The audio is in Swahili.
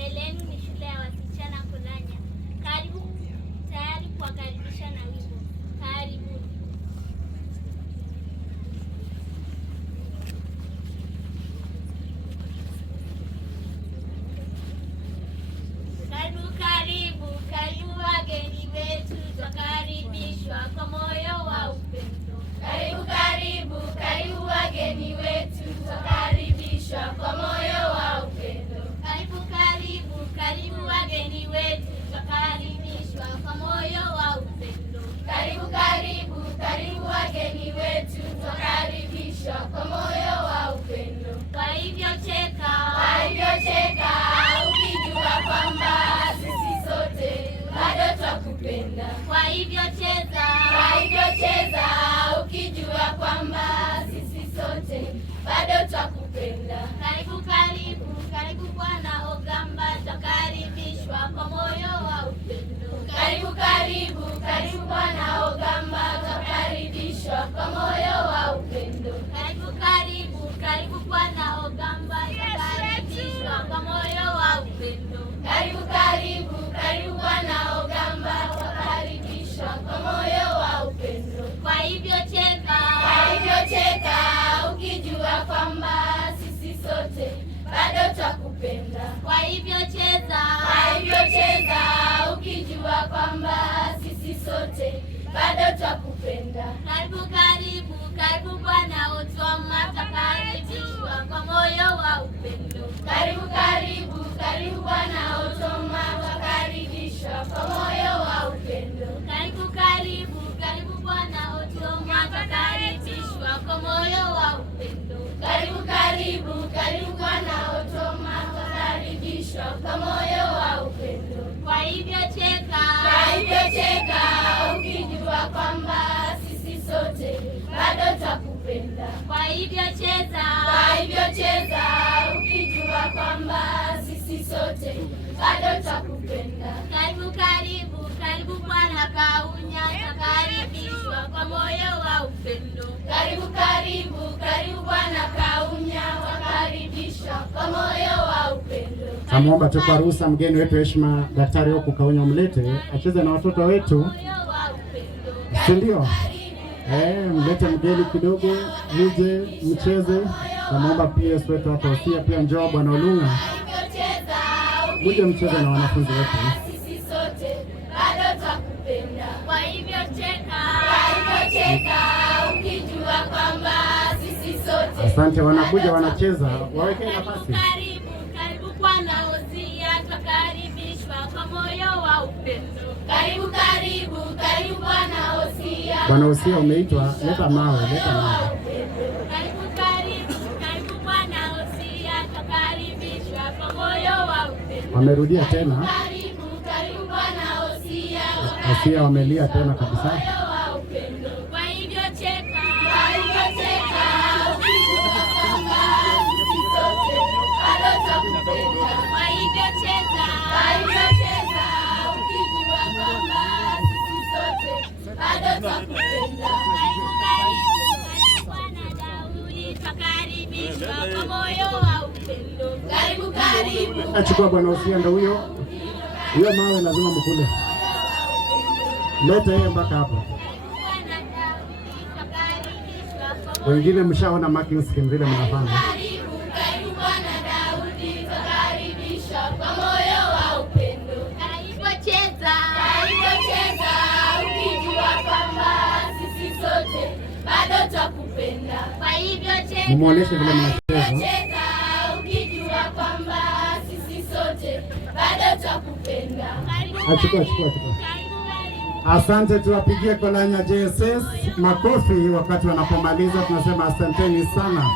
Mbele yenu ni shule ya wasichana Kolanya. Karibu, tayari kuwakaribisha na wimbo. Karibuni. Karibu wageni wetu, twakaribishwa kwa moyo wa upendo. Karibu wageni wetu, twakaribishwa kwa moyo wa upendo. Karibu wageni wetu, twakaribishwa kwa moyo wa upendo. Karibu wageni wetu, twakaribishwa kwa moyo wa upendo. Kwa hivyo cheka, ukijua kwamba sisi sote bado twakupenda. Kwa hivyo cheza, ukijua kwamba sisi sote bado twakupenda. Karibu Bwana Ogamba, twakaribishwa kwa moyo wa upendo. Karibu Bwana Ogamba, twakaribishwa kwa moyo wa upendo. Karibu Bwana Ogamba, twakaribishwa kwa moyo wa upendo. Karibu Bwana Ogamba, twakaribishwa kwa moyo wa upendo. Kwa hivyo cheka, ukijua kwamba sisi sote bado twakupenda. Kwa hivyo cheza, ukijua kwamba sisi sote bado twakupenda. Karibu Bwana Otoma, twakaribishwa kwa moyo wa upendo. Karibu Bwana Otoma, twakaribishwa kwa moyo wa upendo. Karibu Bwana Otoma, twakaribishwa kwa moyo wa upendo. Karibu Bwana Otoma, twakaribishwa kwa moyo wa upendo. Kwa hivyo cheka, ukijua kwamba sisi sote bado twakupenda. Kwa hivyo cheza, ukijua kwamba sisi sote bado twakupenda. Karibu Bwana Kaunya, twakaribishwa kwa moyo wa upendo. Karibu Bwana Kaunya, twakaribishwa kwa moyo wa upendo. Namuomba tupa ruhusa mgeni wetu heshima Daktari Oku Kaunya mlete acheze na watoto wetu, si ndio? Mlete mgeni kidogo uje mcheze. Namuomba PS wetu hapa Osia pia njoo Bwana Olunga uje mcheze na wanafunzi wetu. Kwa hivyo cheka, ukijua kwamba sisi sote. Asante, wanakuja wanacheza, waweke nafasi. Karibu Bwana Osia, twakaribishwa kwa moyo wa upendo. Karibu Bwana Osia. Bwana Osia umeitwa, leta mawe. Karibu Bwana Osia, twakaribishwa kwa moyo wa upendo. Wamerudia tena. Karibu Bwana Osia. Osia wamelia tena kabisa. Kwa hivyo cheka, kwa hivyo cheza, ukijua kwamba sisi sote bado twakupenda. Bwana Daudi, twakaribishwa kwa moyo wa upendo. Karibu. Achukua Bwana Osia, ndo huyo mawe lazima mkule. Leta yeye mpaka hapa. Wengine mshaona marking scheme vile mnafanya. Karibu Bwana Daudi, twakaribishwa kwa moyo wa upendo. Karibu cheza, ukijua kwamba sisi sote bado twakupenda. Kwa hivyo cheza, muoneshe vile mnacheza. Ukijua kwamba sisi sote bado twakupenda. Achukua. Asante, tuwapigie Kolanya JSS makofi wakati wanapomaliza. Tunasema asanteni sana.